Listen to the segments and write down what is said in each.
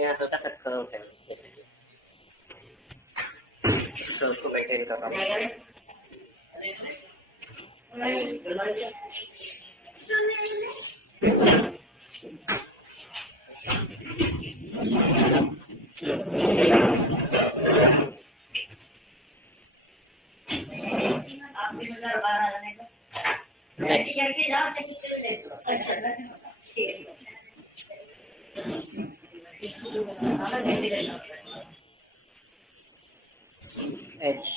यहाँ हल्का सा कर्व है इसलिए स्ट्रोक को मेंटेन कर रहा हूँ। Edge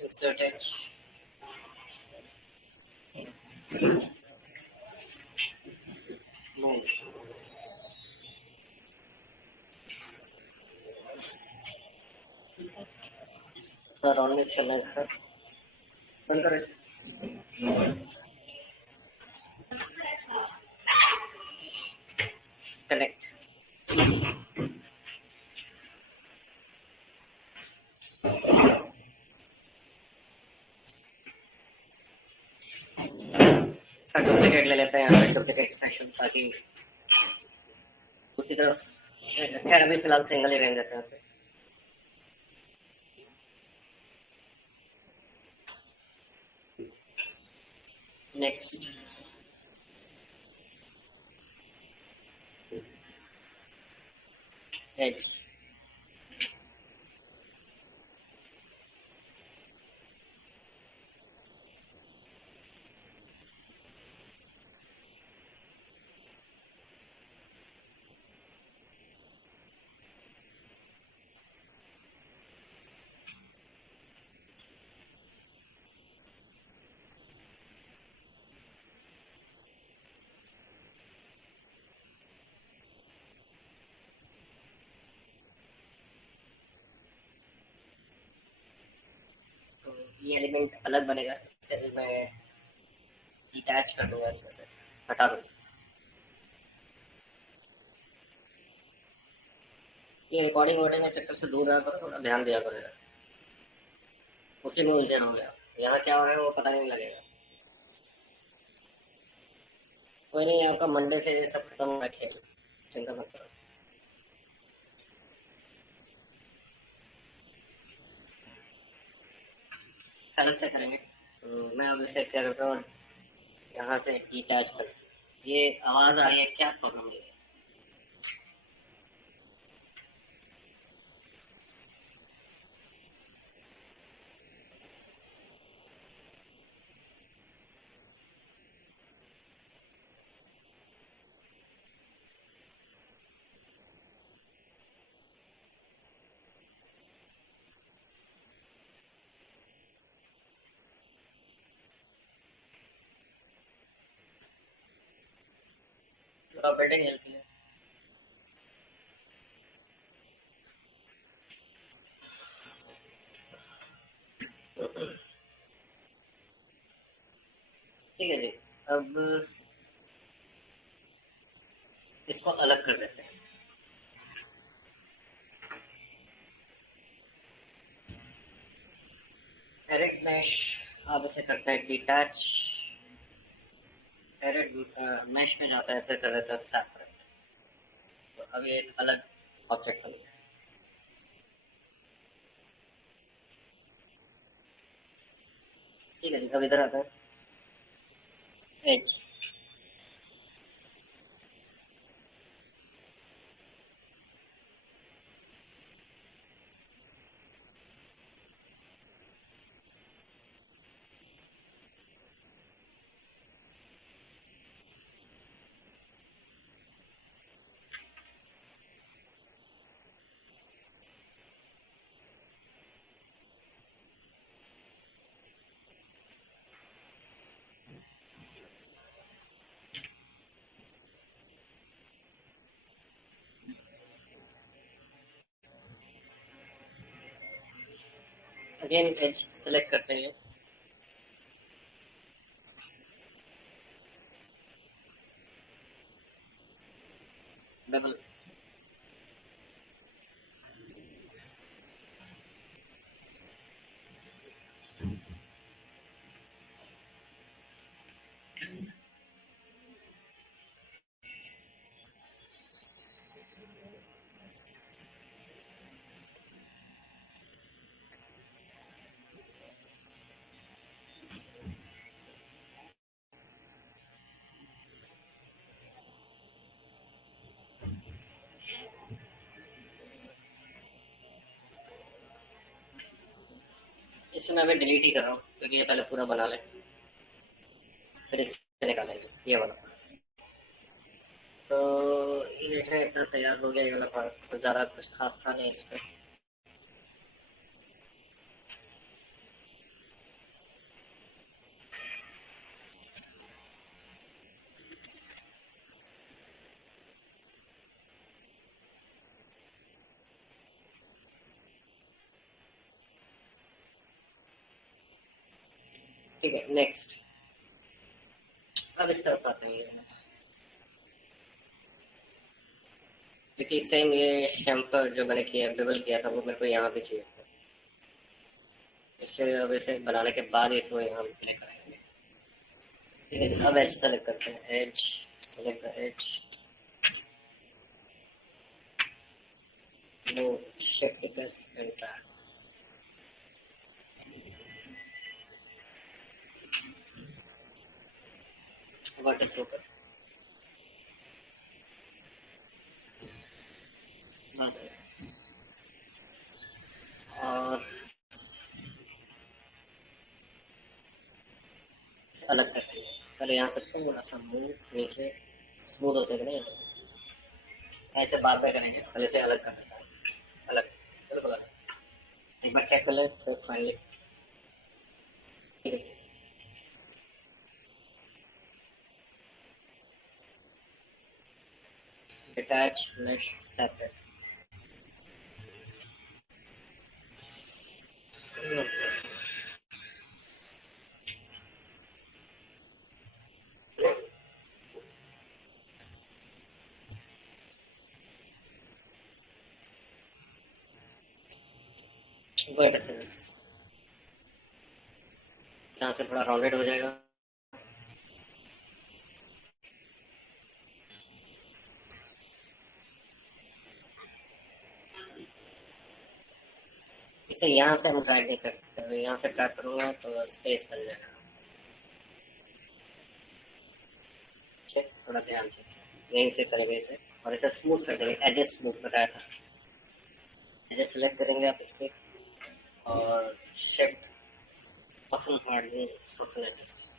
insert edge move roundness करना है इसका बंद करो इसे कनेक्ट सर डुप्लीकेट ले लेते हैं यहाँ पे डुप्लीकेट स्पेशल ताकि उसी तरफ खैर अभी फिलहाल सिंगल ही रहने देते हैं उसे नेक्स्ट एज ये एलिमेंट अलग बनेगा इसे अभी मैं डिटैच कर दूंगा इसमें से हटा दूंगा ये रिकॉर्डिंग वॉर्डिंग में चक्कर से दूर रहा करो थोड़ा ध्यान दिया करेगा उसी में उलझन हो गया यहाँ क्या हो रहा है वो पता नहीं लगेगा कोई नहीं आपका मंडे से सब खत्म होगा खेल चिंता मत करो अलग से करेंगे तो मैं अब इसे क्या करता हूँ यहाँ से डिटैच कर ये आवाज आ रही है क्या प्रॉब्लम है बिल्डिंग हेल्प के लिए ठीक है जी अब इसको अलग कर देते हैं एडिट मैश आप इसे करते हैं डिटैच एडिट मैश में जाता है ऐसे कर देता है सेपरेट तो अभी एक अलग ऑब्जेक्ट बन गया ठीक है जी अब इधर आता है एज अगेन एज सेलेक्ट करते हैं, डबल। इसे मैं अभी डिलीट ही कर रहा हूँ क्योंकि ये पहले पूरा बना ले, फिर इसे निकालेंगे ये वाला। तो ये देखने इतना तैयार हो गया ये वाला पार्ट, तो ज़्यादा कुछ खास था नहीं इसमें। ठीक है, नेक्स्ट। अब इस तरफ आते हैं, क्योंकि सेम ये शैम्पर जो मैंने किया बेबल किया था वो मेरे को यहाँ पे चाहिए था, इसलिए अब इसे बनाने के बाद इसको यहाँ लेकर आएंगे। ठीक है, अब एज सेलेक्ट करते हैं, एज सेलेक्ट द एज, वो shift press and drag. Vertex ऊपर, बस। और अलग करते हैं, पहले यहाँ से थोड़ा सा मूव नीचे स्मूथ हो जाएगा ना यहाँ से, ऐसे बाद में करेंगे, पहले से अलग कर देता है, अलग, बिल्कुल अलग। एक बार चेक कर ले फिर फाइनली। ठीक है, डिटैच मेश सेपरेट। वर्टिसेस यहाँ से थोड़ा राउंडेड हो जाएगा, इसे यहाँ से हम ड्रैग नहीं कर सकते, यहाँ से ड्रैग करूँगा तो स्पेस बन जाएगा। ठीक, थोड़ा ध्यान से यहीं से करेंगे इसे, और इसे स्मूथ कर देंगे, एजेस स्मूथ बताया था। एजेस सेलेक्ट करेंगे आप इस पर, और shift soften hardening soften edges,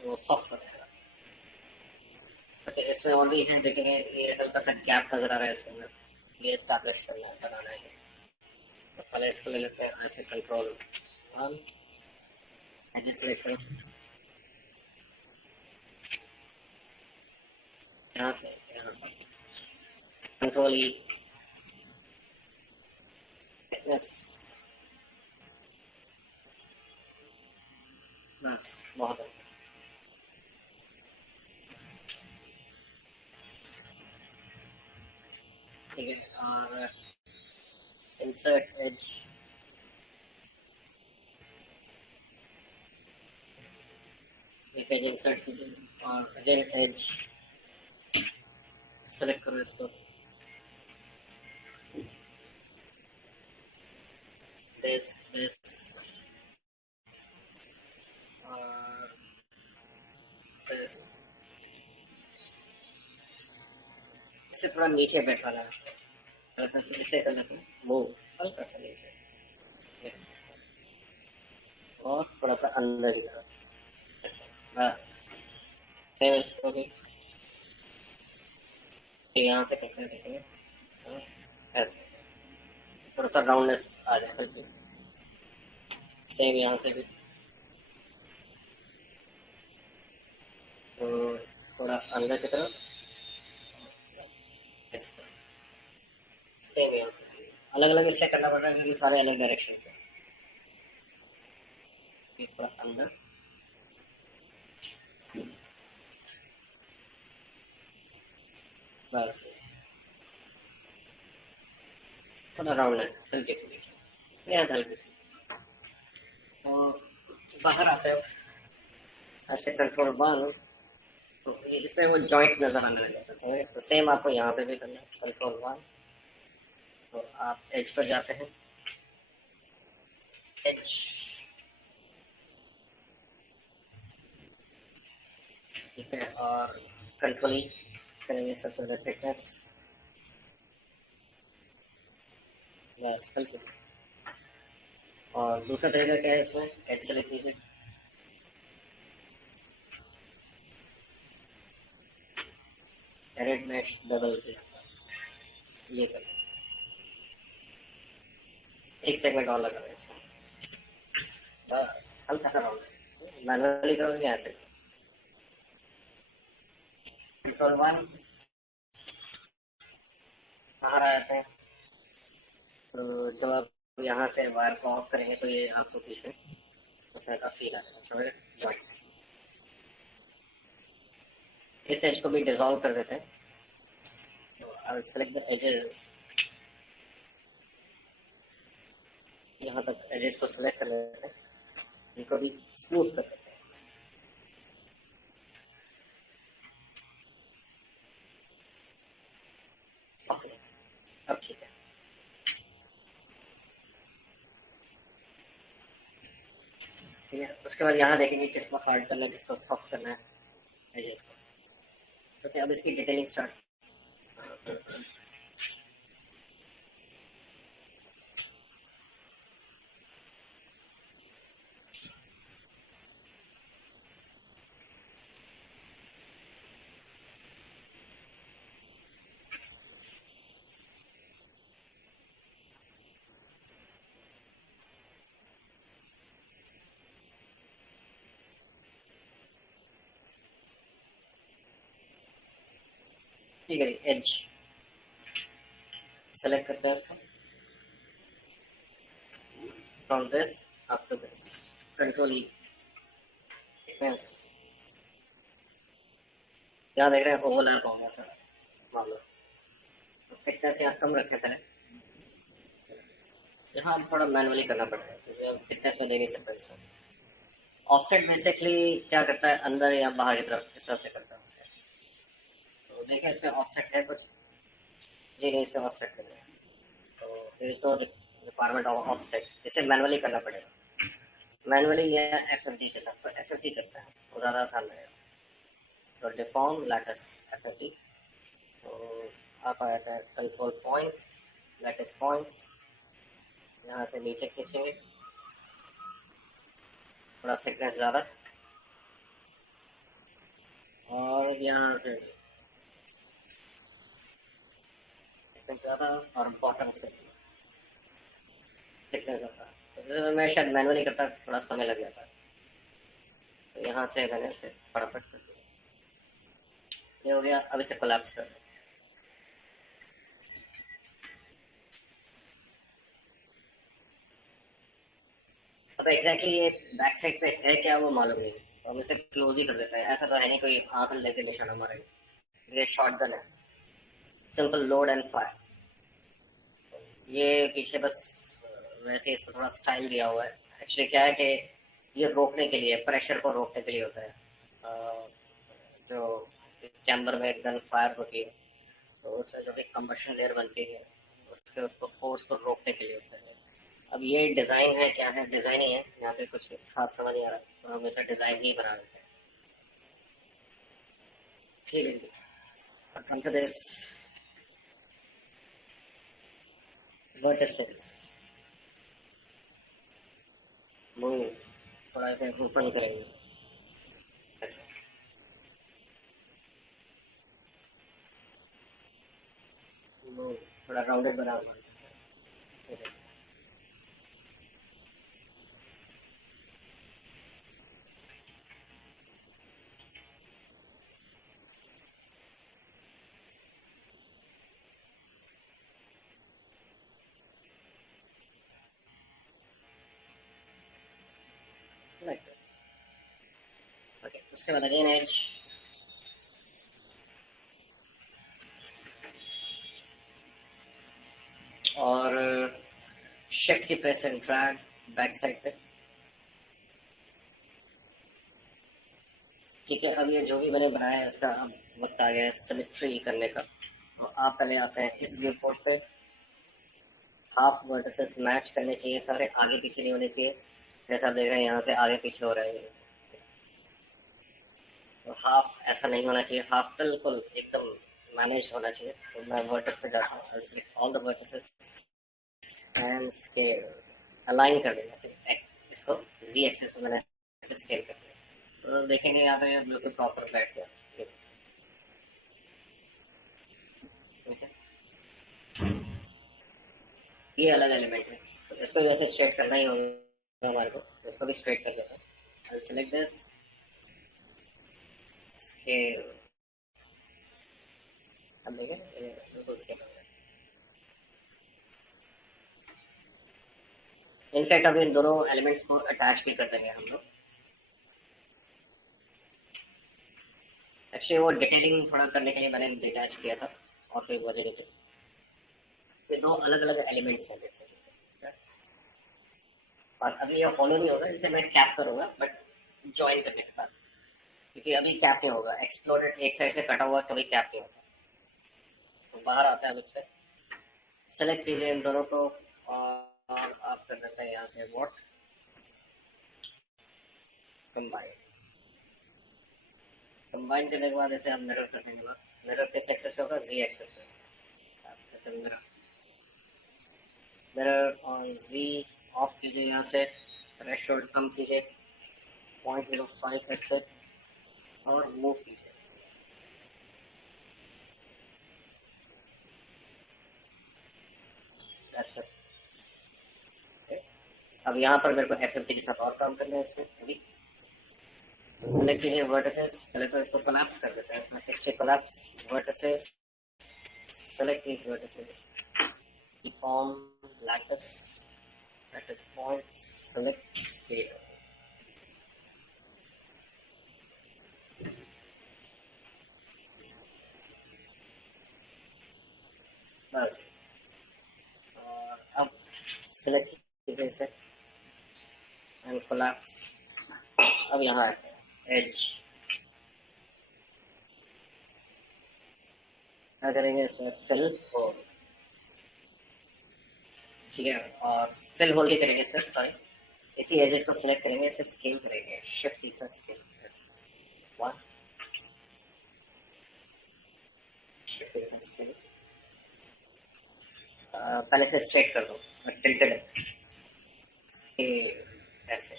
वो सॉफ्ट हो जाएगा। तो इसमें ऑलरेडी है, देखेंगे ये हल्का सा गैप नजर आ रहा है इसके अंदर, ये स्टैब्लिश करना है, बनाना है। तो पहले इसको ले लेते हैं ऐसे, कंट्रोल ऑन, एजेस सेलेक्ट करो, यहाँ से यहाँ पर कंट्रोल ई, थिकनेस, बस बहुत है। ठीक है, और इंसर्ट एज, एक एज इंसर्ट कीजिए, और अगेन एज सेलेक्ट करो इसको, दिस और दिस, इसे थोड़ा नीचे बैठाना है, हल्का सा इसे कर लेते हैं मूव, हल्का सा नीचे, और थोड़ा सा अंदर की तरफ ऐसे, बस। सेम इसको भी यहाँ से करके देखेंगे, ऐसे थोड़ा सा राउंडनेस आ जाए हल्की से। सेम यहाँ से भी, तो थोड़ा अंदर की तरफ, सेम यहाँ पे अलग अलग इसलिए करना पड़ रहा है क्योंकि सारे अलग डायरेक्शन के। ये थोड़ा अंदर, बस थोड़ा राउंडनेस हल्की सी देखिए, यहाँ हल्की सी। और बाहर आते हैं ऐसे कंट्रोल वन, तो इसमें वो जॉइंट नजर आने लग जाता है, समझे? तो सेम आपको यहाँ पे भी करना है, कंट्रोल वन। तो आप एज पर जाते हैं, एज, ठीक है, और कंट्रोल ई करेंगे सबसे पहले थिकनेस, बस हल्की सी। और दूसरा तरीका क्या है इसमें, एज सेलेक्ट कीजिए, रेड मैश डबल किया, ये कर सकते हैं। एक सेगमेंट और लगा दें इसमें, बस हल्का सा राउंड मैनुअली करोगे यहाँ से, कंट्रोल वन। बाहर आ जाते हैं, तो जब आप यहाँ से वायर को ऑफ करेंगे तो ये आपको पीछे उस तरह का फील आएगा, समझ रहे? जॉइंट, इस एज को भी डिसॉल्व कर देते हैं। तो आई सेलेक्ट द एजेस, यहाँ तक एजेस को सिलेक्ट कर लेते हैं, इनको भी स्मूथ कर देते हैं। अब ठीक है, ठीक है। उसके बाद यहाँ देखेंगे किसको हार्ड करना है, किसको सॉफ्ट करना है एजेस को। ओके, अब इसकी डिटेलिंग स्टार्ट। ठीक है, एज सेलेक्ट करते हैं इसको, from this up to this, control E, यहाँ देख रहे हैं ओवरलैप होगा सर, मान लो थिकनेस यहाँ कम रखे थे, यहाँ थोड़ा मैनुअली करना पड़ता है क्योंकि अब थिकनेस में दे नहीं सकता इसमें। ऑफसेट बेसिकली क्या करता है, अंदर या बाहर की तरफ इस तरह से करता है ऑफसेट। तो देखिए इसमें ऑफसेट है कुछ, जी नहीं, इसमें ऑफसेट करना है, तो there is no requirement of offset, इसे मैनुअली करना पड़ेगा, मैनुअली या एफएफडी के साथ। तो एफएफडी करता है वो ज़्यादा आसान रहेगा। तो डिफॉर्म लैटिस एफएफडी, तो आप आ जाता है कंट्रोल पॉइंट्स, लैटिस पॉइंट्स, यहाँ से नीचे खींचेंगे, थोड़ा थिकनेस ज़्यादा, और यहाँ से थिकनेस ज़्यादा, और बॉटम से थिकनेस ज़्यादा। तो जैसे मैं शायद मैनुअली करता थोड़ा समय लग जाता है, तो यहाँ से मैंने उसे फटाफट कर दिया, ये हो गया। अब इसे कोलैप्स कर दें, अब एग्जैक्टली ये बैक साइड पे है क्या वो मालूम नहीं, तो हम इसे क्लोज ही कर देते हैं। ऐसा तो है नहीं कोई आंख लेके निशाना मारेगा, ये शॉर्ट गन है, सिंपल लोड एंड फायर। ये पीछे बस वैसे इसको थोड़ा स्टाइल दिया हुआ है, एक्चुअली क्या है कि ये रोकने के लिए, प्रेशर को रोकने के लिए होता है। जो इस चैम्बर में गन फायर होती है तो उसमें जो भी कंबशन लेयर बनती है उसके, उसको फोर्स को रोकने के लिए होता है। अब ये डिज़ाइन है, क्या है, डिज़ाइन ही है, यहाँ पे कुछ खास समझ नहीं आ रहा, तो हम ऐसा डिज़ाइन ही बना देते हैं। ठीक है, come to this vertices, move, थोड़ा ऐसे ऊपर करेंगे ऐसे, मूव, थोड़ा राउंडेड बना हुआ है ऐसे, ठीक है। उसके बाद अगेन एज, और शिफ्ट की press and drag back side पे। ठीक है, अब ये जो भी मैंने बनाया है इसका अब वक्त आ गया है सिमेट्री करने का। तो आप पहले आते हैं इस व्यू पोर्ट पे, हाफ वर्टिसेस मैच करने चाहिए सारे, आगे पीछे नहीं होने चाहिए। जैसा आप देख रहे हैं यहाँ से आगे पीछे हो रहा है, तो हाफ ऐसा नहीं होना चाहिए, हाफ बिल्कुल एकदम मैनेज होना चाहिए। तो मैं वर्टिस पे जाता हूँ, select all the vertices and scale, align कर देना ऐसे इसको जी एक्सिस में मैंने ऐसे स्केल कर दिया। तो देखेंगे यहाँ पे बिल्कुल प्रॉपर बैठ गया। ठीक है, ये अलग एलिमेंट है, तो इसको भी ऐसे स्ट्रेट करना ही होगा हमारे को, तो इसको भी स्ट्रेट कर देता हूँ। I'll select this, scale, अब देखें बिल्कुल स्केल हो गया। इनफैक्ट अब इन दोनों एलिमेंट्स को अटैच भी कर देंगे हम लोग। एक्चुअली वो डिटेलिंग थोड़ा करने के लिए मैंने डिटैच किया था, और फिर वजह पे ये दो अलग अलग एलिमेंट्स हैं जैसे। और अभी ये फॉलो नहीं होगा, इसे मैं कैप करूंगा बट ज्वाइन करने के बाद, क्योंकि अभी कैप नहीं होगा, एक्सप्लोरेड एक साइड से कटा हुआ कभी कैप नहीं होता। तो बाहर आता है अब इस पर सेलेक्ट कीजिए इन दोनों को, और आप कर देते हैं यहाँ से वॉट कंबाइन। कंबाइन करने के बाद इसे आप मिरर करने के बाद, मिरर किस एक्सेस पे होगा, जी एक्सेस पे। आप कहते हैं मिरर, मिरर और जी ऑफ कीजिए, यहाँ से थ्रेशोल्ड कम कीजिए 0.05 एक्सेस और मूव कीजिए। That's it. अब यहाँ पर मेरे को F50 के साथ और काम करना है इसमें अभी। तो सिलेक्ट कीजिए वर्टिसेस, पहले तो इसको कोलैप्स कर देते हैं, इसमें history collapse vertices, select these vertices, form lattice point, select scale. बस, और अब select कीजिए इसे and collapse। अब यहाँ edge क्या करेंगे, इसमें fill hole। ठीक है, और fill hole ही करेंगे सर, सॉरी, इसी एजेस को सिलेक्ट करेंगे, इसे स्केल करेंगे, शिफ्ट की स्केल, वन शिफ्ट की स्केल। पहले से स्ट्रेट कर दो, टिल्टेड स्केल ऐसे,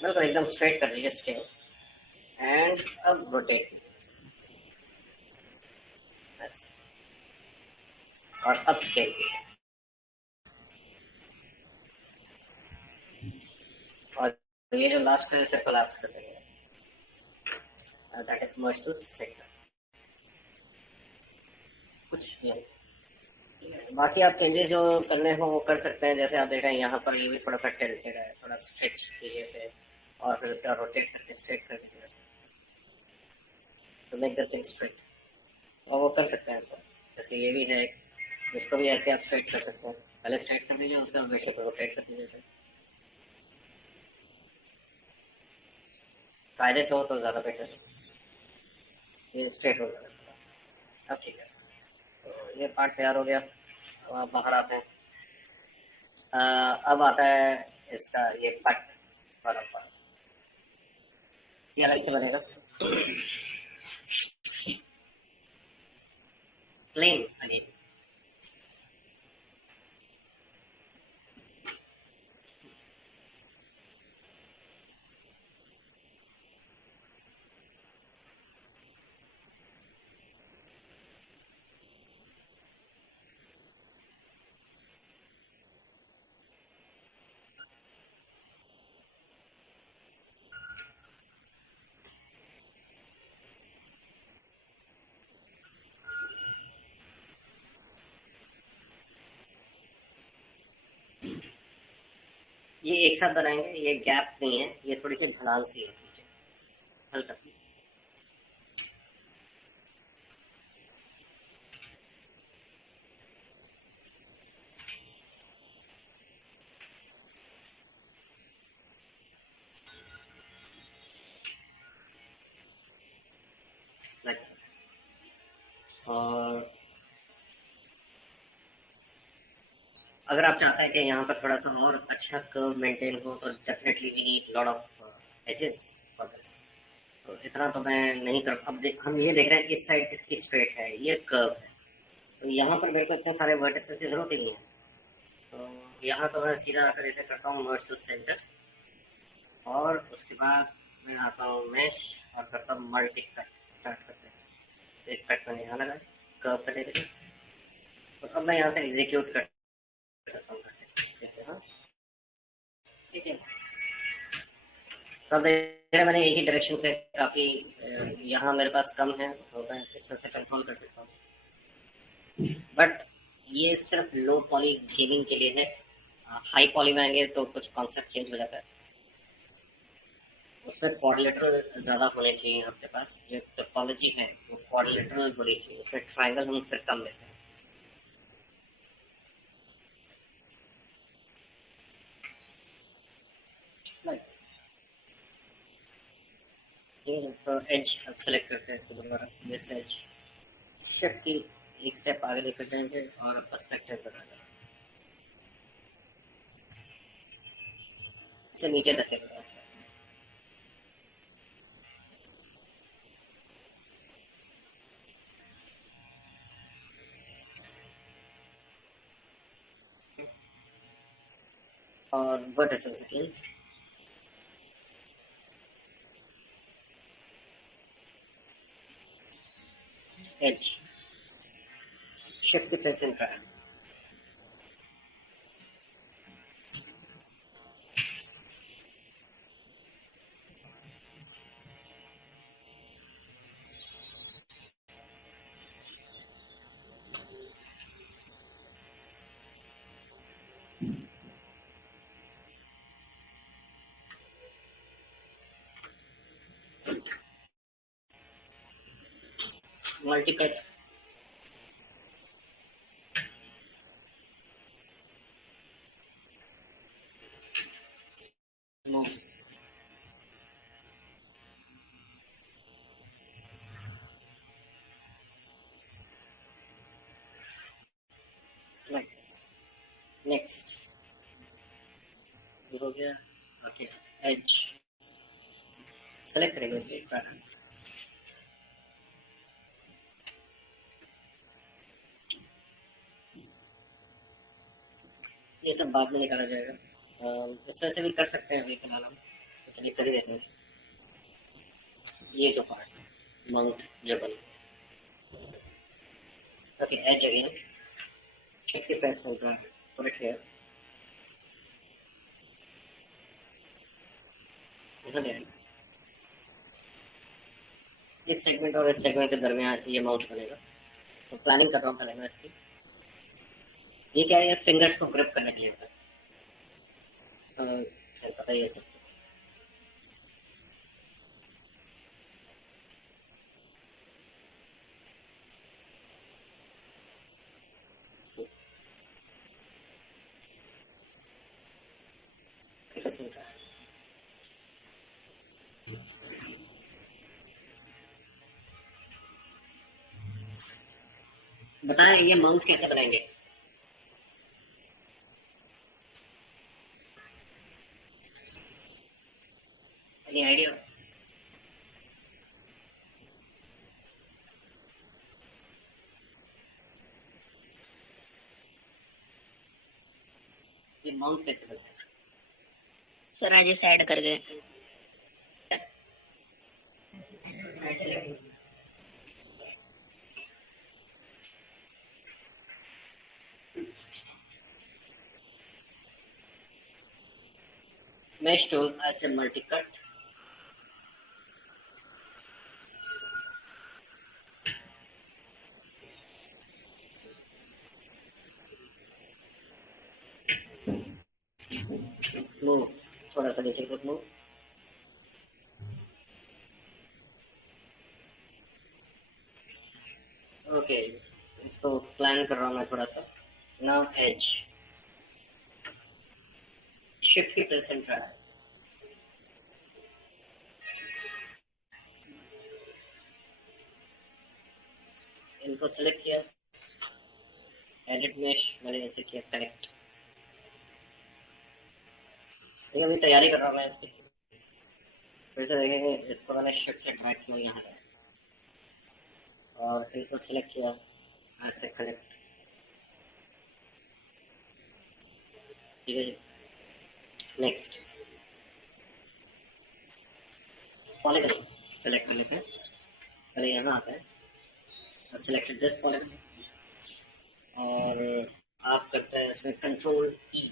बिल्कुल एकदम स्ट्रेट कर दीजिए स्केल, एंड अब रोटेट ऐसे, और अब स्केल कीजिए, और ये जो लास्ट है इसे कोलैप्स कर देंगे, that is merge to centre. कुछ नहीं, बाकी आप चेंजेस जो करने हो वो कर सकते हैं। जैसे आप देख रहे हैं यहाँ पर ये भी थोड़ा सा टिल्टेड है, थोड़ा स्ट्रेच कीजिए इसे, और फिर उसका रोटेट करके स्ट्रेट कर दीजिए to make the thing straight, और वो कर सकते हैं इसको। जैसे ये भी है एक, इसको भी ऐसे आप स्ट्रेट कर सकते हैं, पहले स्ट्रेट कर दीजिए, उसका बेशक रोटेट कर दीजिए इसे, कायदे से हो तो ज़्यादा बेटर है, ये स्ट्रेट हो जाएगा। अब ठीक है, तो ये पार्ट तैयार हो गया। अब आप बाहर आते हैं, अब आता है इसका ये पट वाला पार्ट, ये अलग से बनेगा, प्लेन अगेन। ये एक साथ बनाएंगे, ये गैप नहीं है, ये थोड़ी सी ढलान सी है पीछे, हल्का सी। अगर आप चाहते हैं कि यहाँ पर थोड़ा सा और अच्छा कर्व मेंटेन हो तो definitely we need lot of edges for this. तो इतना तो मैं नहीं कर, अब हम ये देख रहे हैं इस साइड इसकी स्ट्रेट है, ये कर्व है, तो यहाँ पर मेरे को इतने सारे वर्टिसेस की जरूरत ही नहीं है। तो यहाँ तो मैं सीधा आकर इसे करता हूँ मर्ज टू सेंटर, और उसके बाद मैं आता हूँ मैश और करता हूँ मल्टी कट। स्टार्ट करते हैं, एक कट मैंने यहाँ लगा कर्व कटे के लिए, तो अब मैं यहाँ से एग्जीक्यूट कर सकता हूँ। ठीक है, हाँ ठीक है। तो अब देख रहे हैं मैंने एक ही डायरेक्शन से काफ़ी, यहाँ मेरे पास कम है तो मैं इस तरह से कंट्रोल कर सकता हूँ। बट ये सिर्फ लो पॉली गेमिंग के लिए है। हाई पॉली में आएंगे तो कुछ कॉन्सेप्ट चेंज हो जाता है, उसमें क्वाड्रिलेटरल ज़्यादा होने चाहिए आपके पास। जो टोपोलॉजी है वो क्वाड्रिलेटरल होनी चाहिए, उसमें ट्राइंगल हम फिर कम लेते हैं। ठीक है, तो एज अब सेलेक्ट करते हैं इसको दोबारा, दिस एज शिफ्ट की एक स्टेप आगे लेकर जाएंगे और पर्सपेक्टिव बनाएंगे, इसे नीचे रखेंगे। और वर्टिसेस अगेन, एज शिफ्ट की press and drag, multi cut, move, like this. Next हो गया। ओके, एज सेलेक्ट करेंगे इस पे पैटर्न, ये सब बाद में निकाला जाएगा। इस वजह से भी कर सकते हैं अभी फिलहाल हम, तो चलिए कर ही देते हैं। ये जो पार्ट माउंट जो बना, okay edge again, check the press and drag, put it here, यहाँ ले आएंगे। इस सेगमेंट और इस सेगमेंट के दरमियान ये माउंट बनेगा, तो प्लानिंग कर रहा हूँ पहले मैं इसकी। ये क्या है, फिंगर्स को ग्रिप करने के लिए होता है, पता ही है सबको। बताएं ये माउंट कैसे बनाएंगे? Any idea? ये माउंट कैसे बनता है? सर आज साइड कर गए। mesh tool as a multi cut, move, थोड़ा सा नीचे तक मूव, ओके इसको प्लान कर रहा हूँ मैं थोड़ा सा। नाउ एज शिफ्ट की प्रेस एंड ड्रैग, इनको सेलेक्ट किया, एडिट मेश मैंने ऐसे किया करेक्ट, ये अभी तैयारी कर रहा हूँ मैं इसकी। फिर से देखेंगे, इसको मैंने शिफ्ट से ड्रैग किया यहाँ है और इसको सिलेक्ट किया, ऐसे कनेक्ट। ठीक है जी। नेक्स्ट पॉलीगन सेलेक्ट करने पे पहले यहाँ आता है और सिलेक्टेड दिस पॉलीगन, और आप करते हैं इसमें कंट्रोल ई,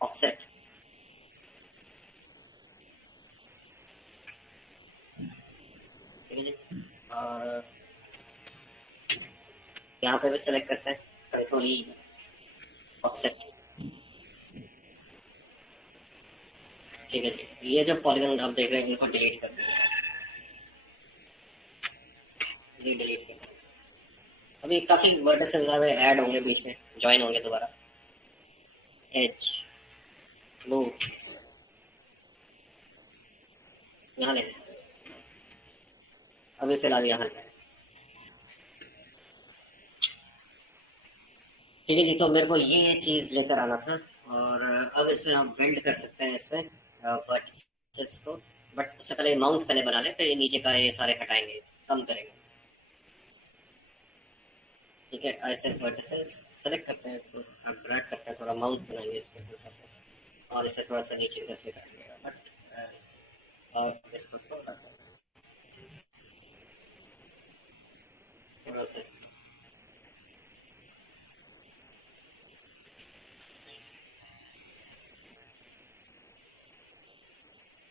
ऑफसेट। ठीक है जी। और यहाँ पे भी सिलेक्ट करते हैं कंट्रोल ई, ऑफसेट। ठीक है जी। ये जो पॉलीगन आप देख रहे हैं इनको डिलीट कर दीजिए, ये डिलीट कर दीजिए। अभी काफी वर्टिसेस ऐड होंगे बीच में, ज्वाइन होंगे दोबारा। एज लो यहाँ ले, अभी फिलहाल यहाँ है। ठीक है जी। तो मेरे को ये चीज लेकर आना था, और अब इसमें आप बेंड कर सकते हैं इसमें वर्टिसेस को, बट उससे पहले माउंट पहले बना ले, फिर ये नीचे का ये सारे हटाएंगे, कम करेंगे। ठीक है, ऐसे वर्टिसेस सेलेक्ट करते हैं, इसको अब ड्रैग करते हैं, थोड़ा माउंट बनाएंगे इसमें हल्का सा, और इसे थोड़ा सा नीचे करके काटेंगे, बट और इसको थोड़ा सा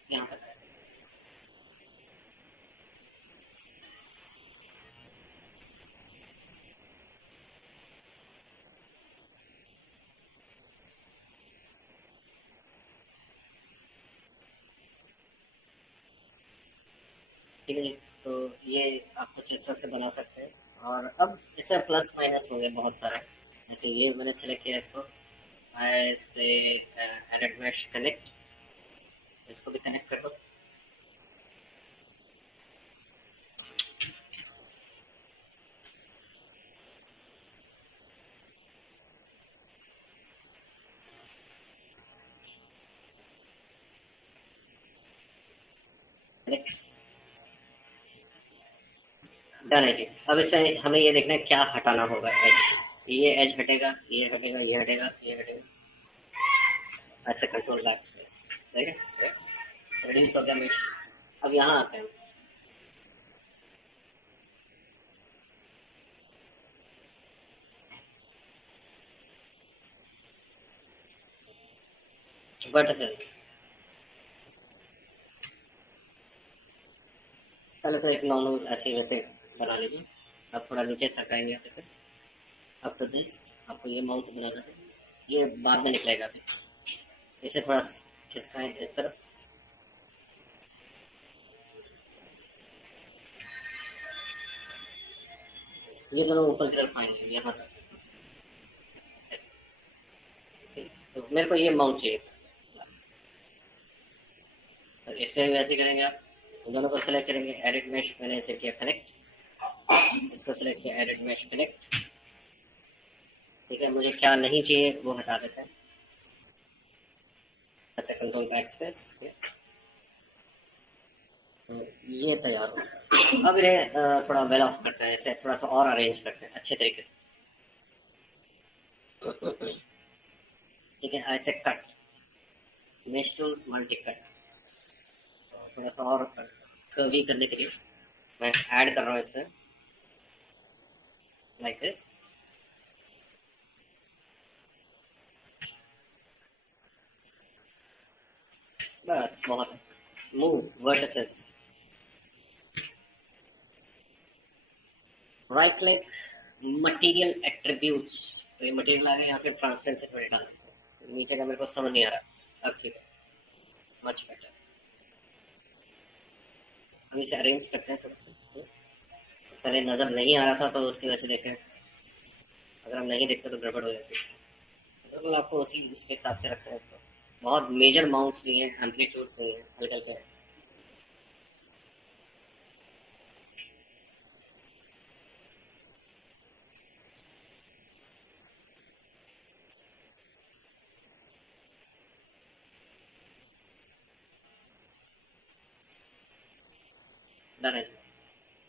यहाँ पर। ठीक है जी। तो ये आप कुछ इस तरह से बना सकते हैं, और अब इसमें प्लस माइनस होंगे बहुत सारे। जैसे ये मैंने सेलेक्ट किया इसको, ऐसे एडिट मैश कनेक्ट, इसको भी कनेक्ट कर दो। डन है जी। अब इसमें हमें ये देखना है क्या हटाना होगा। एज, ये एज हटेगा, ये हटेगा, ये हटेगा, ये हटेगा, ऐसे कंट्रोल बैक स्पेस। ठीक है, रिड्यूस हो गया मेश। अब यहाँ आते हैं वर्टिसेस। पहले तो एक नॉर्मल ऐसे वैसे बना लीजिए। अब थोड़ा नीचे सरकाएंगे आप इसे, अब तो दिस, आपको ये माउंट बनाना है, ये बाद में निकलेगा अभी। इसे थोड़ा खिसकाएं इस तरफ, ये दोनों ऊपर की तरफ आएंगे यहाँ तक। तो मेरे को ये माउंट चाहिए, तो इसमें भी वैसे करेंगे आप। दोनों को सेलेक्ट करेंगे, एडिट मैश, मैंने इसे किया कनेक्ट, इसको सेलेक्ट किया, एडिट मैश कनेक्ट। ठीक है, मुझे क्या नहीं चाहिए वो हटा देते हैं, ऐसे कंट्रोल बैक स्पेस। तो ये तैयार हो। अब इन्हें थोड़ा वेल ऑफ करते हैं, इसे थोड़ा सा और अरेंज करते हैं अच्छे तरीके से। ठीक है, ऐसे cut, mesh tool, multi cut, थोड़ा सा और कर्वी करने के लिए मैं ऐड कर रहा हूँ इसमें, लाइक दिस। बस बहुत। Move vertices, right click, material attributes. तो ये मटेरियल आ गया, यहाँ से ट्रांसपेरेंसी थोड़ी डाल, नीचे का मेरे को समझ नहीं आ रहा। अब ठीक है, मच बेटर। हम इसे अरेंज करते हैं थोड़ा सा, पहले नजर नहीं आ रहा था तो उसकी वजह से देखें, अगर हम नहीं देखते तो गड़बड़ हो जाती है। बिल्कुल आपको उसी उसके हिसाब से रखना है इसको। बहुत मेजर माउंट्स नहीं है, एम्पलीट्यूड्स नहीं है, हल्के हल्के हैं। खड़ा रहना।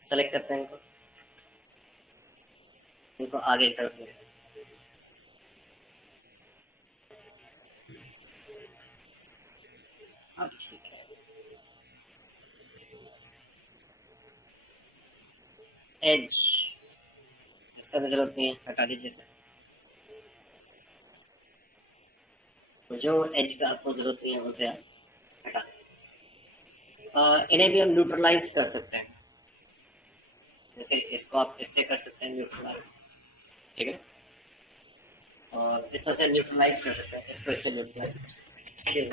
सेलेक्ट करते हैं इनको, इनको आगे करते हैं। अब ठीक है, एज इसका भी जरूरत नहीं है, हटा दीजिए सर। तो जो एज का आपको जरूरत नहीं है उसे आप हटा दें। इन्हें भी हम न्यूट्रलाइज कर सकते हैं, जैसे इसको आप इससे कर सकते हैं न्यूट्रलाइज, ठीक है। और इस तरह से न्यूट्रलाइज कर सकते हैं, इसको इससे न्यूट्रलाइज कर सकते हैं, इसलिए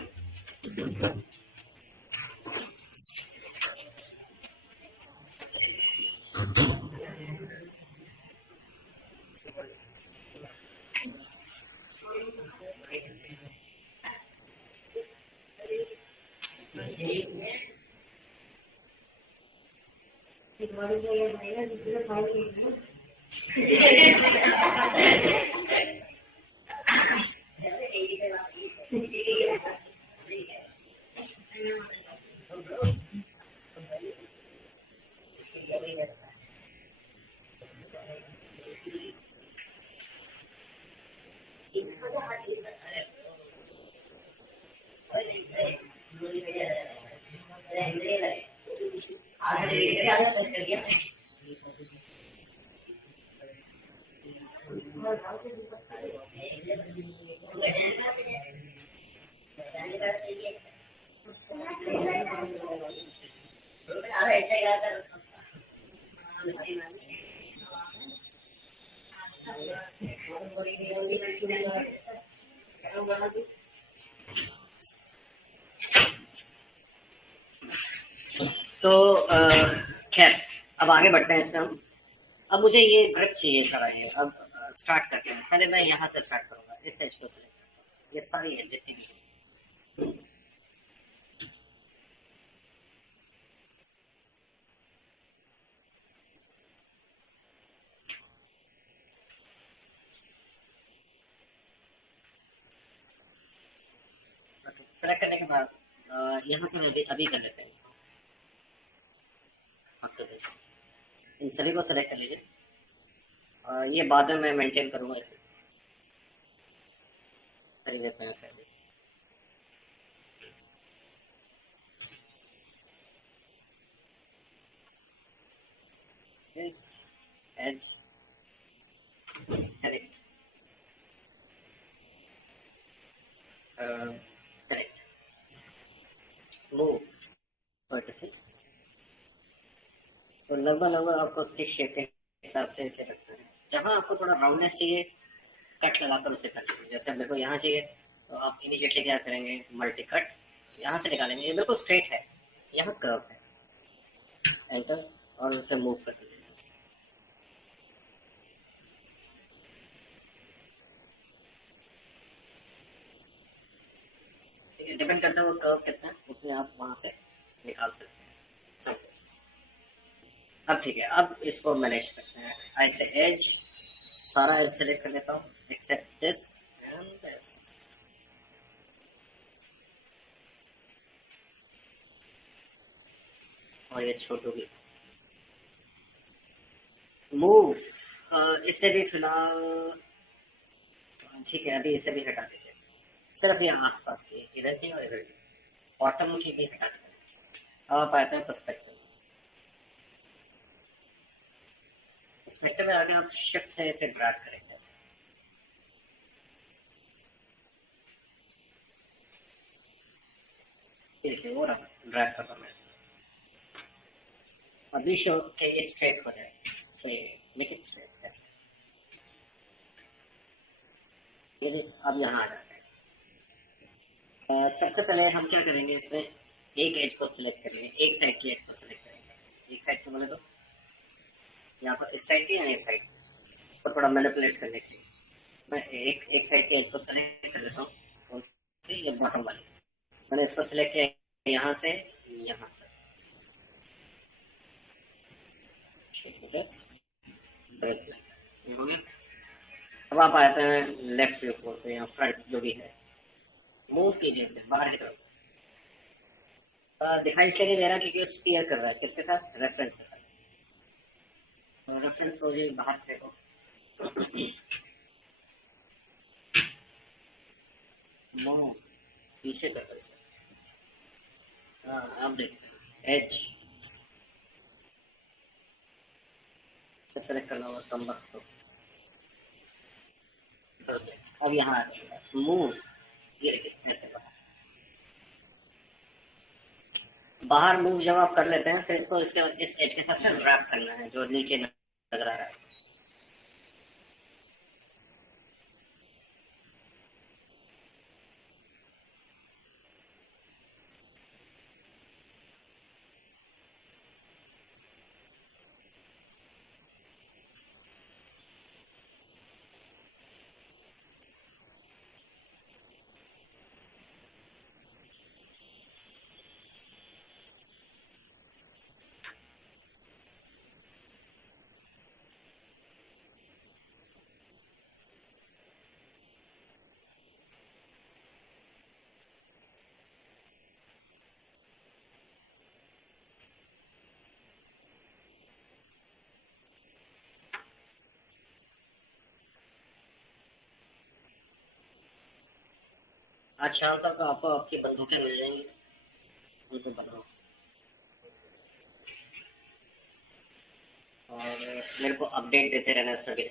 तो खैर अब आगे बढ़ते हैं इसमें हम। अब मुझे ये ग्रिप चाहिए सारा, ये अब स्टार्ट करते हैं। पहले मैं यहाँ से स्टार्ट करूंगा, इस एज को सिलेक्ट करता हूँ, ये सारी है जितनी भी। सेलेक्ट करने के बाद यहाँ से अभी अभी कर लेते हैं इसको। after this इन सभी को सेलेक्ट कर लीजिए। ये बाद में मैं मेंटेन करूंगा इसको तरीके से। This edge correct, correct, move vertices। तो लगभग आपको उसकी शेप के हिसाब से इसे रखना है। जहाँ आपको थोड़ा राउंडनेस चाहिए कट लगाकर उसे कर लीजिए। जैसे अब देखो यहाँ चाहिए तो आप इमीडिएटली क्या करेंगे, मल्टी कट यहाँ से निकालेंगे, ये बिल्कुल स्ट्रेट है, यहाँ कर्व है, एंटर और उसे मूव कर दीजिए। डिपेंड करता है वो कर्व कितना है, उतने आप वहां से निकाल सकते हैं सर्फेस। अब ठीक है, अब इसको मैनेज करते हैं। आई से एज, सारा एज सेलेक्ट कर लेता हूँ एक्सेप्ट दिस एंड दिस। और ये छोटू भी मूव, इसे भी फिलहाल ठीक है, अभी इसे भी हटा दीजिए। सिर्फ ये आसपास की, इधर की और इधर की, बॉटम की भी हटा दीजिए। अब आप आते हैं पर्सपेक्टिव। पर्सपेक्टिव में आगे आप शिफ्ट से इसे ड्रैग करेंगे ऐसे। देखिए वो रहा, ड्रैग कर रहा मैं इसमें। अभी शो के ये स्ट्रेट हो जाए, स्ट्रेट, मेक इट स्ट्रेट ऐसे। ये जो अब यहाँ आ जाता है। सबसे पहले हम क्या करेंगे, इसमें एक एज को सिलेक्ट करेंगे, एक साइड की एज को सिलेक्ट करेंगे। एक साइड को बोले तो यहाँ पर इस साइड की या इस साइड, उसको थोड़ा मैनिपुलेट करने के लिए मैं एक साइड की एज को सिलेक्ट कर लेता हूँ, ये बॉटम वाली मैंने इसको सिलेक्ट किया यहाँ से यहाँ तक, ठीक है, हो गया। अब आप आते हैं लेफ्ट व्यू को, या फ्रंट जो भी है, मूव कीजिए इसे बाहर की तरफ। दिखाई इसलिए नहीं दे रहा क्योंकि स्पीयर कर रहा है किसके साथ, रेफरेंस के साथ। तो रेफरेंस को जी बाहर फेंको, मूव पीछे कर दो इसे। हाँ अब देखते हैं एच से सेलेक्ट करना होगा कम वक्त को। अब यहाँ आ जाएगा मूव, ये देखिए ऐसे बाहर मूव जब आप कर लेते हैं फिर इसको इसके इस एज के साथ से रैप करना है जो नीचे नजर आ रहा है। आज शाम तक आपको आपकी बंदूकें मिल जाएंगी, उनको बनाओ और मेरे को अपडेट देते रहना सभी।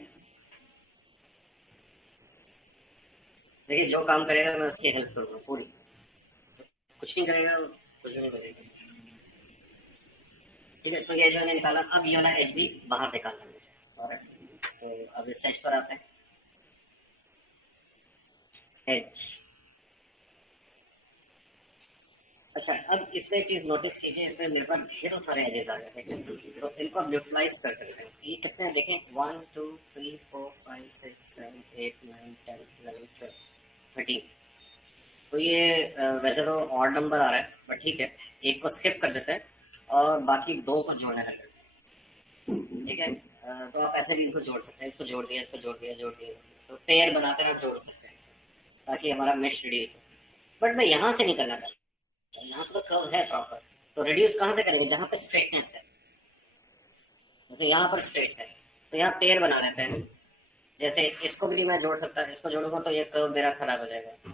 देखिए जो काम करेगा मैं उसकी हेल्प करूंगा पूरी, कुछ नहीं करेगा कुछ भी नहीं करेगा। ठीक है, तो ये जो मैंने निकाला अब ये वाला एच भी बाहर निकालना है मुझे। और तो अब इस एच पर आते हैं, एच। अच्छा अब इसमें एक चीज नोटिस कीजिए, इसमें मेरे पास ढेरों सारे एजेस आ गए हैं, तो इनको आप न्यूट्रलाइज कर सकते हैं। ये कितने हैं देखें, 1 2 3 4 5 6 7 8 9 10 11 12 13। तो ये वैसे तो ऑड नंबर आ रहा है बट ठीक है, एक को स्किप कर देते हैं और बाकी दो को जोड़ने लगे। ठीक है, तो आप ऐसे भी इनको जोड़ सकते हैं, इसको जोड़ दिया, इसको जोड़ दिया, जोड़ दिया, तो पेयर बनाकर आप जोड़ सकते हैं इसे, ताकि हमारा मेश रिड्यूस हो। बट मैं यहाँ से नहीं करना चाहता, यहाँ से तो कर्व है प्रॉपर, तो रिड्यूस कहाँ से करेंगे, जहाँ पे स्ट्रेटनेस है। जैसे यहाँ पर स्ट्रेट है तो यहाँ पेयर बना लेते हैं। जैसे इसको भी मैं जोड़ सकता, इसको जोड़ूंगा तो ये कर्व मेरा खराब हो जाएगा।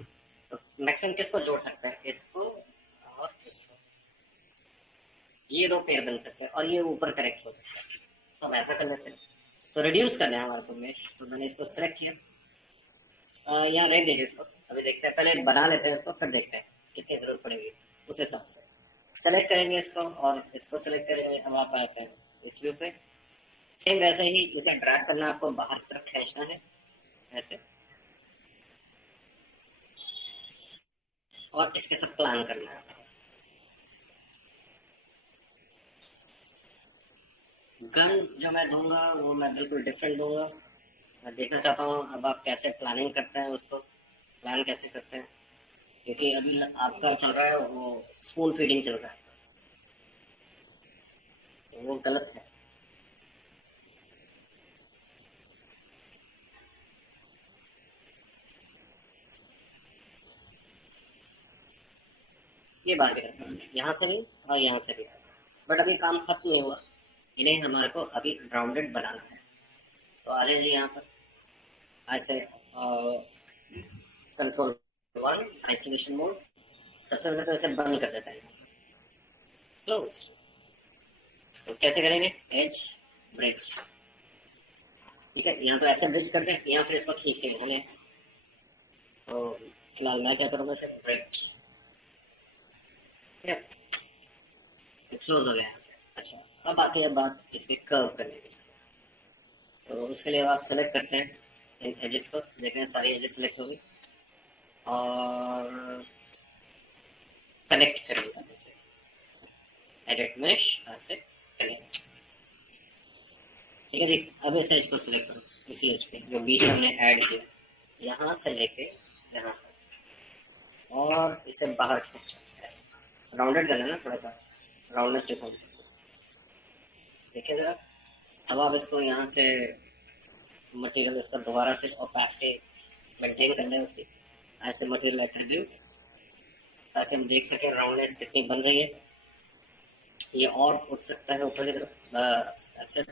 तो मैक्सिमम किसको जोड़ सकते हैं, इसको और इसको, ये दो पेयर बन सकते हैं और ये ऊपर करेक्ट हो सकता है। तो हम ऐसा कर लेते हैं, तो रिड्यूस करना है हमारे को मेश, तो मैंने इसको सेलेक्ट किया। यहाँ रख दीजिए इसको, अभी देखते हैं, पहले बना लेते हैं इसको फिर देखते हैं कितनी जरूरत पड़ेगी उस हिसाब से। सेलेक्ट करेंगे इसको और इसको सेलेक्ट करेंगे। अब आप आते हैं इस व्यू पे, सेम वैसे ही जैसे ड्रैग करना, आपको बाहर की तरफ खींचना है ऐसे, और इसके साथ प्लान करना है। गन जो मैं दूंगा वो मैं बिल्कुल डिफरेंट दूंगा। मैं देखना चाहता हूँ अब आप कैसे प्लानिंग करते हैं, उसको प्लान कैसे करते हैं, क्योंकि अभी आपका चल रहा है वो स्पून फीडिंग चल रहा है, तो वो गलत है। ये बात है, यहाँ से भी और यहाँ से भी, बट अभी काम खत्म नहीं हुआ, इन्हें हमारे को अभी राउंडेड बनाना है। तो आ जाइए यहाँ पर, ऐसे कंट्रोल 1 आइसोलेशन मोड, सबसे पहले तो इसे बंद कर देता है यहाँ से, क्लोज। तो कैसे करेंगे, एज ब्रिज। ठीक है, यहाँ तो ऐसे ब्रिज करते हैं, यहाँ फिर इसको खींच के निकाले। तो फिलहाल मैं क्या करूँगा, इसे ब्रिज, ठीक है, क्लोज हो गया यहाँ से। अच्छा अब आती है बात इसके कर्व करने की, तो उसके लिए आप सेलेक्ट करते हैं इन एजेस को, देखें सारी एजेस सेलेक्ट होगी और कनेक्ट करेंगे इसे, एडिट मेश ऐसे कनेक्ट। ठीक है जी, अब इस एज को सिलेक्ट करो, इसी एज पे जो बीच में हमने ऐड किया, यहाँ से लेके यहाँ तक, और इसे बाहर खींचो ऐसे, राउंडेड कर लेना थोड़ा सा, राउंडनेस डिफॉर्म। देखिए जरा, अब आप इसको यहाँ से मटेरियल इसका दोबारा से ओपेसिटी मेंटेन कर लें उसकी, ऐसे मटेरियल एट्रीब्यूट ताकि हम देख सकें राउंडनेस कितनी बन रही है। ये और उठ सकता है ऊपर की तरफ, बस अच्छा,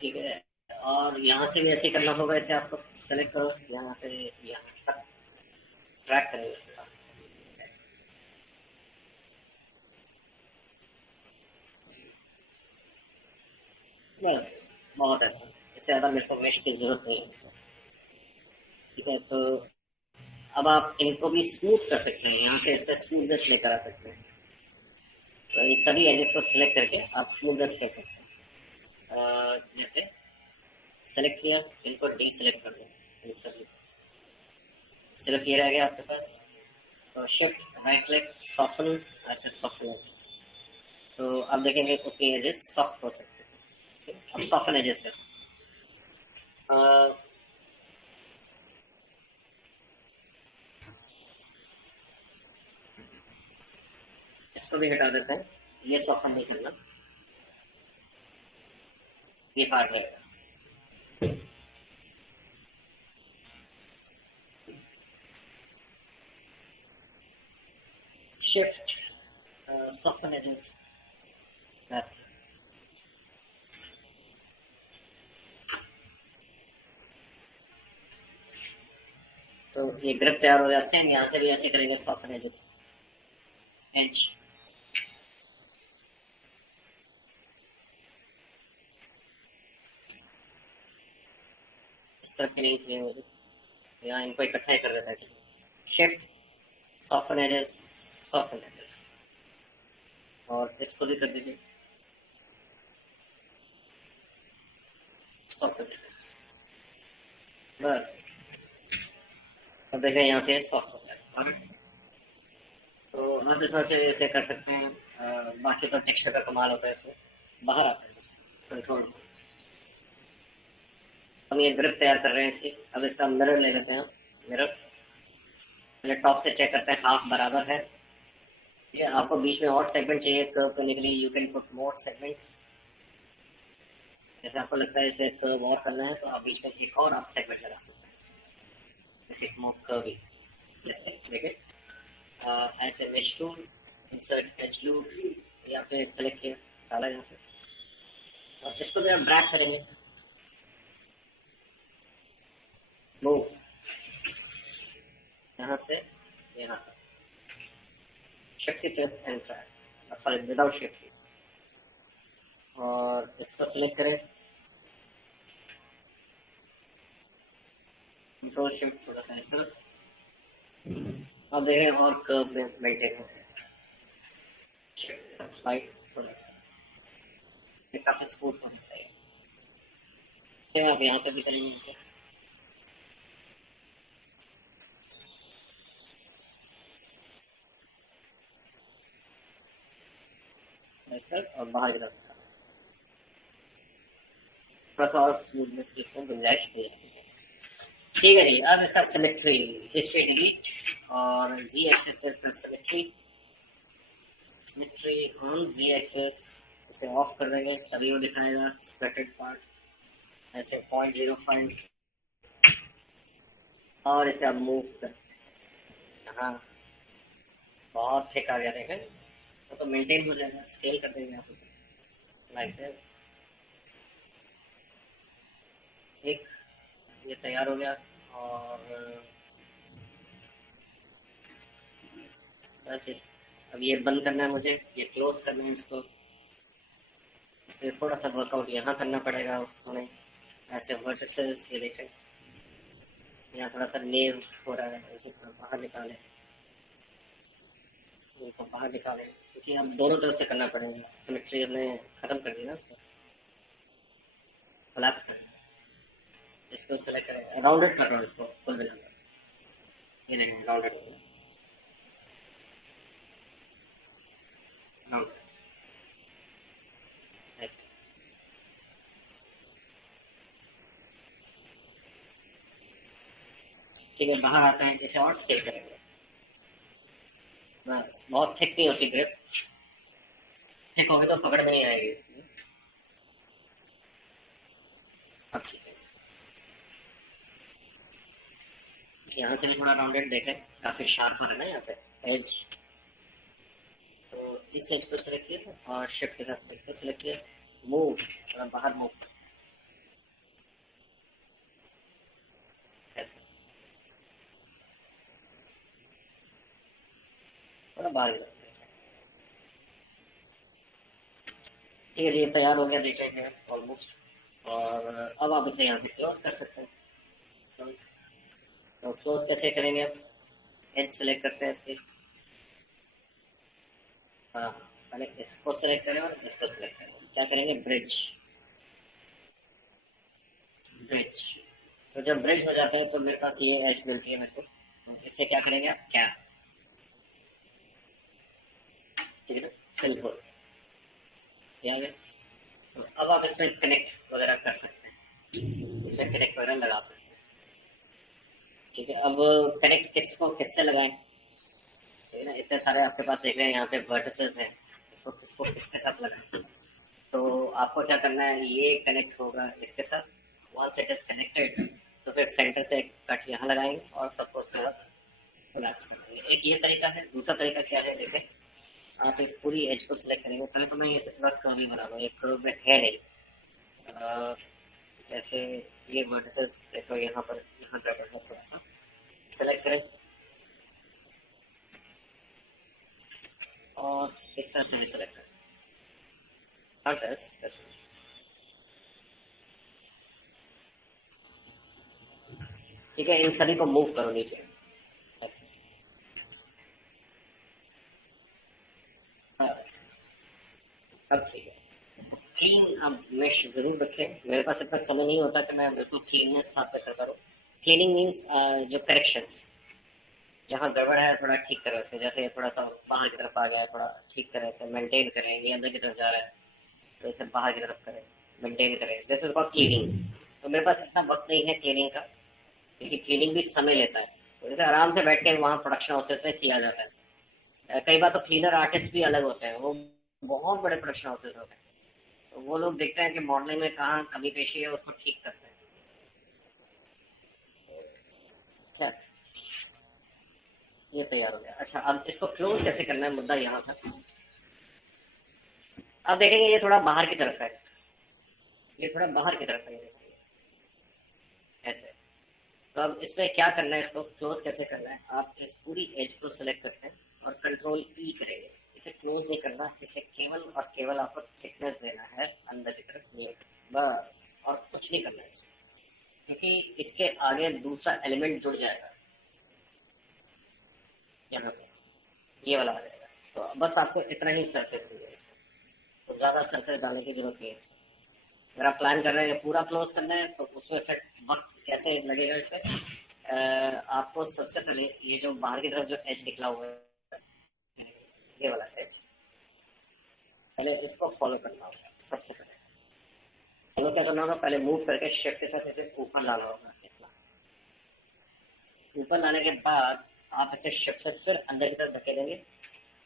ठीक है। और यहाँ से भी ऐसे करना होगा, इसे आपको सेलेक्ट करो यहाँ से यहाँ तक ट्रैक करेंगे इसे ऐसे। बस बहुत है, इससे ज़्यादा मेरे को मेश की जरूरत नहीं है इसमें। ठीक है, तो अब आप इनको भी स्मूथ कर सकते हैं, यहाँ से इसका स्मूथनेस लेकर आ सकते हैं। तो इन सभी एजेस को सिलेक्ट करके आप स्मूथनेस कर सकते हैं। जैसे सेलेक्ट किया, इनको डी सेलेक्ट कर दो, इन सभी सिर्फ ये रह गया आपके पास। तो शिफ्ट राइट क्लिक सॉफ्टन, ऐसे सॉफ्टन एजेस, तो आप देखेंगे उतनी एजेस सॉफ्ट हो सकते हैं। अब सॉफ्टन एजेस कर इसको भी हटा देते हैं, ये सॉफ्टन नहीं करना, ये पार्ट रहेगा। Shift, soften edges. That's it. तो ये ग्रिप तैयार हो गया। सेम यहाँ से भी ऐसे करेंगे, सॉफ्टन एजेस, एज इस तरफ के नहीं चाहिए मुझे, यहाँ इनको इकट्ठा ही कर देता है। Shift soften edges, soften edges, और इसको भी कर दीजिए सॉफ्टन एजेस। बस अब देखें यहाँ से सॉफ्ट हो गया। तो आप इस वजह से इसे कर सकते हैं। बाकी तो टेक्सचर का कमाल होता है, इसमें बाहर आता है कंट्रोल। हम ये ग्रिप तैयार कर रहे हैं इसकी। अब इसका मिरर ले लेते हैं, मिरर पहले टॉप से चेक करते हैं, हाफ बराबर है। ये आपको बीच में और सेगमेंट चाहिए कर्व करने के लिए, you can put more segments. जैसे आपको लगता है इसे कर्व और करना है, तो आप बीच में एक और आप सेगमेंट लगा सकते हैं, मोर कर्वी। देखिए ऐसे mesh tool, insert as loop, ये आपने सेलेक्ट किया, डाला यहाँ पे, और इसको भी आप ड्रैग करेंगे, मूव यहाँ से यहाँ तक, शिफ्ट की press and drag, sorry without shift की, और इसको सिलेक्ट करें, कंट्रोल शिफ्ट थोड़ा सा इस तरफ। अब देखें और कर्व में मेंटेन हो गया, स्लाइड थोड़ा सा, ये काफी स्मूथ हो जाता है। फिर आप यहाँ पे भी करेंगे इसे, और बाहर की तरफ थोड़ा सा और स्मूथनेस की इसमें गुंजाइश हो जाती है। ठीक है जी, अब इसका सिमेट्री हिस्ट्री डिलीट, और जी एक्सिस पे इसका सिमेट्री ऑन जी एक्सिस, इसे ऑफ कर देंगे, तभी वो दिखाएगा स्प्लिटेड पार्ट ऐसे 0.05, और इसे अब मूव कर, हाँ बहुत थिक आ गया, देखें तो मेंटेन हो जाएगा। स्केल कर देंगे आप उसे लाइक दिस। ठीक, ये तैयार हो गया। और बस अब ये बंद करना है मुझे, ये क्लोज करना है इसको। इसलिए थोड़ा सा वर्कआउट यहाँ करना पड़ेगा हमें, ऐसे वर्टिसेस, ये देखें यहाँ थोड़ा सा नेव हो रहा है, इसे थोड़ा बाहर निकालें, इनको बाहर निकालें, क्योंकि हम दोनों तरफ से करना पड़ेगा। सिमेट्री हमने खत्म कर दी ना उसको, कोलैप्स कर, इसको सेलेक्ट करें, राउंडेड कर रहा हूँ इसको फुल मिलाकर, ये देखें राउंडेड हो गया, राउंड ऐसे। ठीक है, बाहर आता है, इसे और स्केल करेंगे। बस बहुत थिक नहीं होती ग्रिप, थिक होगी तो पकड़ में नहीं आएगी। अब ठीक है, यहाँ से भी थोड़ा राउंडेड देखें, काफी शार्प है ना यहाँ से एज। तो इस एज को सिलेक्ट किया और शिफ्ट के साथ इसको सिलेक्ट किया, मूव, थोड़ा बाहर मूव, ऐसे थोड़ा बाहर की तरफ। ठीक है जी, ये तैयार हो गया देख रहे हैं ऑलमोस्ट। और अब आप इसे यहाँ से क्लोज कर सकते हैं। क्लोज, तो क्लोज कैसे करेंगे? अब एज सेलेक्ट करते हैं इसके, हाँ पहले इसको सेलेक्ट करें और इसको सेलेक्ट करें, क्या करेंगे? Bridge, bridge. तो जब ब्रिज हो जाते हैं तो मेरे पास ये एज मिलती है मेरे को, तो इसे क्या करेंगे आप? क्या, ठीक है ना, फिल हो गया। तो अब आप इसमें कनेक्ट वगैरह कर सकते हैं, इसमें कनेक्ट वगैरह लगा सकते हैं। ठीक है, अब कनेक्ट किसको किससे लगाएं? ठीक है ना, इतने सारे आपके पास देख रहे हैं यहाँ पे वर्टिसेस हैं, इसको किसको किसके साथ लगाएं? तो आपको क्या करना है, ये कनेक्ट होगा इसके साथ, वंस इट इज कनेक्टेड तो फिर सेंटर से एक कट यहाँ लगाएंगे और सबको उसके बाद कोलैप्स कर देंगे। एक ये तरीका है। दूसरा तरीका क्या है, देखें, आप इस पूरी एज को सिलेक्ट करेंगे। पहले तो मैं इसे थोड़ा कर्व ही बना लूँ, ये कर्व में है नहीं। जैसे ये वर्टिसेस देखो यहाँ पर, यहाँ पर है, थोड़ा सा सेलेक्ट करें और इस तरह से भी सेलेक्ट करें। ठीक है, इन सभी को मूव करो नीचे ऐसे, बस अब ठीक है। क्लीन अब मेश जरूर रखें, मेरे पास इतना समय नहीं होता कि मैं बिल्कुल क्लीननेस साथ में करता रहूँ। क्लीनिंग मीन्स जो करेक्शंस, जहाँ गड़बड़ है थोड़ा ठीक करें उसे, जैसे थोड़ा सा बाहर की तरफ आ गया थोड़ा ठीक करें, इसे मेंटेन करें। ये अंदर की तरफ जा रहा है तो इसे बाहर की तरफ करें, मेंटेन करें। जैसे क्लीनिंग, तो मेरे पास इतना वक्त नहीं है क्लीनिंग का, क्योंकि क्लीनिंग भी समय लेता है। तो जैसे आराम से बैठ के वहाँ प्रोडक्शन हाउसेस में किया जाता है। कई बार तो क्लीनर आर्टिस्ट भी अलग होते हैं, वो बहुत बड़े प्रोडक्शन हाउसेस होते हैं, तो वो लोग देखते हैं कि मॉडलिंग में कहाँ कमी पेशी है, उसको ठीक करते हैं। क्या, ये तैयार हो गया। अच्छा, अब इसको क्लोज कैसे करना है, मुद्दा यहाँ था। अब देखेंगे ये थोड़ा बाहर की तरफ है, ये थोड़ा बाहर की तरफ है, ये देखेंगे ऐसे। तो अब इसमें क्या करना है, इसको क्लोज कैसे करना है? आप इस पूरी एज को सिलेक्ट करते हैं और कंट्रोल ई करेंगे। इसे क्लोज नहीं करना, इसे केवल और केवल आपको थिकनेस देना है अंदर की तरफ, ये बस, और कुछ नहीं करना है इसमें, क्योंकि इसके आगे दूसरा एलिमेंट जुड़ जाएगा यहाँ पे, ये वाला आ जाएगा। तो बस आपको इतना ही सरफेस चाहिए इसको, तो ज़्यादा सरफेस डालने की जरूरत नहीं है इसमें। अगर आप प्लान कर रहे हैं पूरा क्लोज करना है तो उसमें फिर वक्त कैसे लगेगा इसमें? आपको सबसे पहले ये जो बाहर की तरफ जो एज निकला हुआ है, ये वाला एज, पहले इसको फॉलो करना होगा। सबसे पहले फॉलो क्या करना होगा, पहले मूव करके शिफ्ट के साथ इसे ऊपर लाना होगा। इतना ऊपर लाने के बाद आप इसे शिफ्ट से फिर अंदर की तरफ धकेलेंगे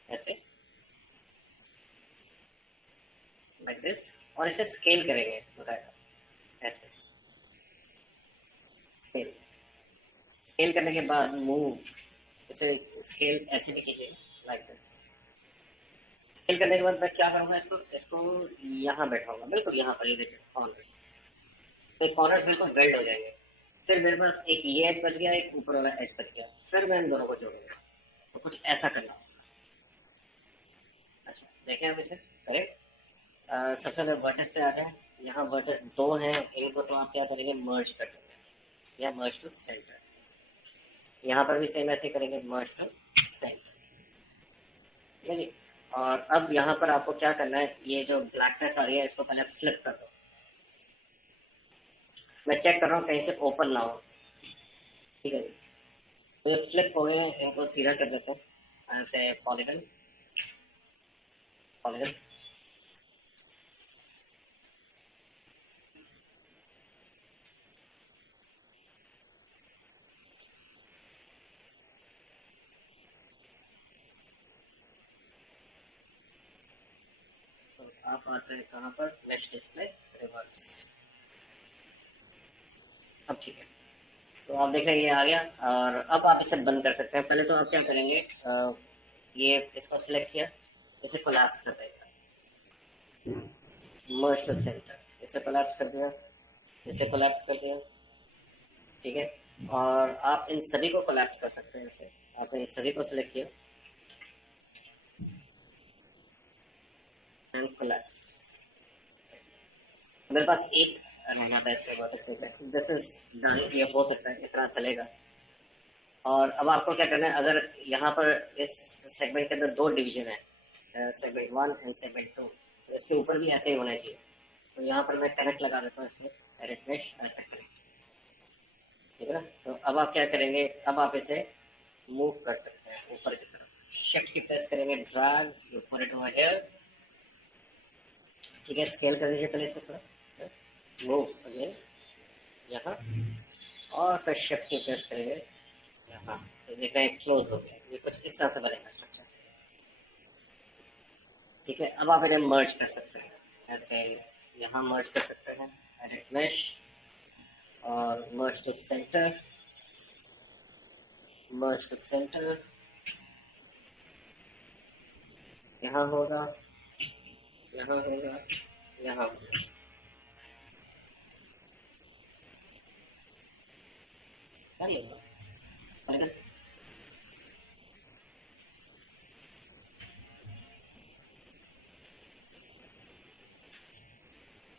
ऐसे, लाइक दिस, और इसे स्केल करेंगे बताएगा ऐसे, स्केल। स्केल करने के बाद मूव, इसे स्केल ऐसे भी कीजिए, लाइक दिस। स्केल करने के बाद मैं क्या करूंगा, इसको इसको यहाँ बैठाऊंगा, बिल्कुल यहाँ पर, ये देखिए कॉर्नर्स, तो कॉर्नर्स बिल्कुल बेल्ट हो जाएंगे। फिर मेरे पास एक ये एज बच गया, एक ऊपर वाला एज बच गया, फिर मैं इन दोनों को जोड़ूंगा। तो कुछ ऐसा करना होगा। अच्छा देखें आप इसे करें। सबसे पहले वर्टिस पे आ जाए, यहाँ वर्टिस दो हैं, इनको तो आप क्या करेंगे, मर्ज कर देंगे, या मर्ज टू सेंटर। यहाँ पर भी सेम ऐसे करेंगे, मर्ज टू सेंटर, ठीक है जी। और अब यहाँ पर आपको क्या करना है, ये जो ब्लैकनेस आ रही है इसको पहले फ्लिप कर दो। मैं चेक कर रहा हूँ कहीं से ओपन ना हो, ठीक है जी। तो ये फ्लिप हो गए, इनको सीधा कर देते हैं ऐसे, पॉलीगन, पॉलीगन। तो आप आते हैं कहाँ पर, नेक्स्ट डिस्प्ले, रिवर्स। अब ठीक है, तो आप देख रहे हैं ये आ गया। और अब आप इसे बंद कर सकते हैं। पहले तो आप क्या करेंगे, ये इसको सिलेक्ट किया, इसे कोलैप्स कर देगा, मर्ज टू सेंटर, इसे कोलैप्स कर दिया, इसे कोलैप्स कर दिया। ठीक है। और आप इन सभी को कोलैप्स कर सकते हैं। इसे आपने इन सभी को सिलेक्ट किया एंड कोलैप्स। मेरे पास एक रहना था इसके बाद, दिस इज डन, ये हो सकता है, इतना चलेगा। और अब आपको क्या करना है, अगर यहाँ पर इस सेगमेंट के अंदर दो डिवीजन है, सेगमेंट 1 एंड सेगमेंट 2, तो इसके ऊपर भी ऐसे ही होना चाहिए। तो यहाँ पर मैं कनेक्ट लगा देता हूँ इसमें, डायरेक्ट मेश ऐसा कनेक्ट। ठीक है ना। तो अब आप क्या करेंगे, अब आप इसे मूव कर सकते हैं ऊपर की तरफ, शिफ्ट की प्रेस करेंगे, drag, you put it over here. ठीक है, स्केल कर दीजिए पहले इसे थोड़ा, मूव अगेन यहाँ, और फिर शिफ्ट की प्रेस करेंगे यहाँ। तो देख रहे हैं क्लोज हो गया, ये कुछ इस तरह से बनेगा स्ट्रक्चर। ठीक है। अब आप इन्हें मर्ज कर सकते हैं, ऐसे यहाँ मर्ज कर सकते हैं, एडिट मेश और merge to centre, merge to centre, यहाँ होगा, यहाँ होगा, यहाँ होगा। कर लेगा, करेगा।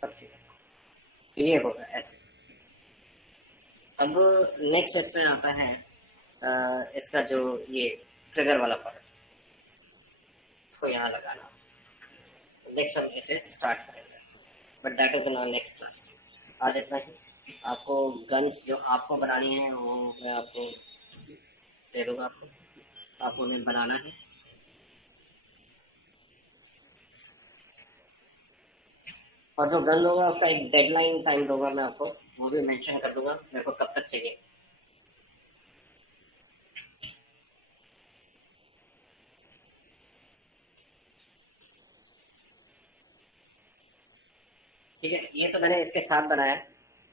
सब ठीक है, ये होगा ऐसे। अब नेक्स्ट इसमें आता है इसका जो ये ट्रिगर वाला पार्ट, इसको यहाँ लगाना। नेक्स्ट हम इसे स्टार्ट करेंगे, but that is in our next class. आज इतना ही। आपको गन्स जो आपको बनानी है वो मैं आपको दे दूंगा, आपको उन्हें बनाना है। और जो गन होगा उसका एक डेडलाइन टाइम दूंगा मैं आपको, वो भी मेंशन कर दूंगा मेरे को कब तक चाहिए। ठीक है, ये तो मैंने इसके साथ बनाया,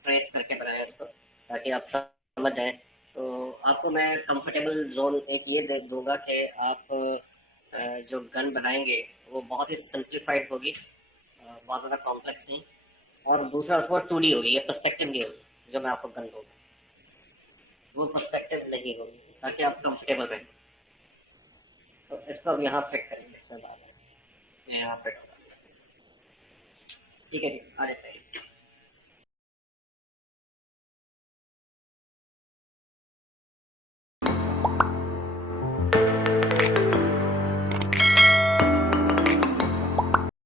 ट्रेस करके बनाया इसको, ताकि आप समझ जाएं। तो आपको मैं कंफर्टेबल जोन एक ये दे दूंगा कि आप जो गन बनाएंगे वो बहुत ही सिंप्लीफाइड होगी, बहुत ज़्यादा कॉम्प्लेक्स नहीं। और दूसरा उसको 2D होगी, ये पर्सपेक्टिव नहीं होगी जो मैं आपको गन दूंगा, वो पर्सपेक्टिव नहीं होगी, ताकि आप कंफर्टेबल रहें। तो इसको अब यहाँ फिट करेंगे, इसमें बात है, ये यहाँ फिट होगा। ठीक है जी, आ जाते हैं।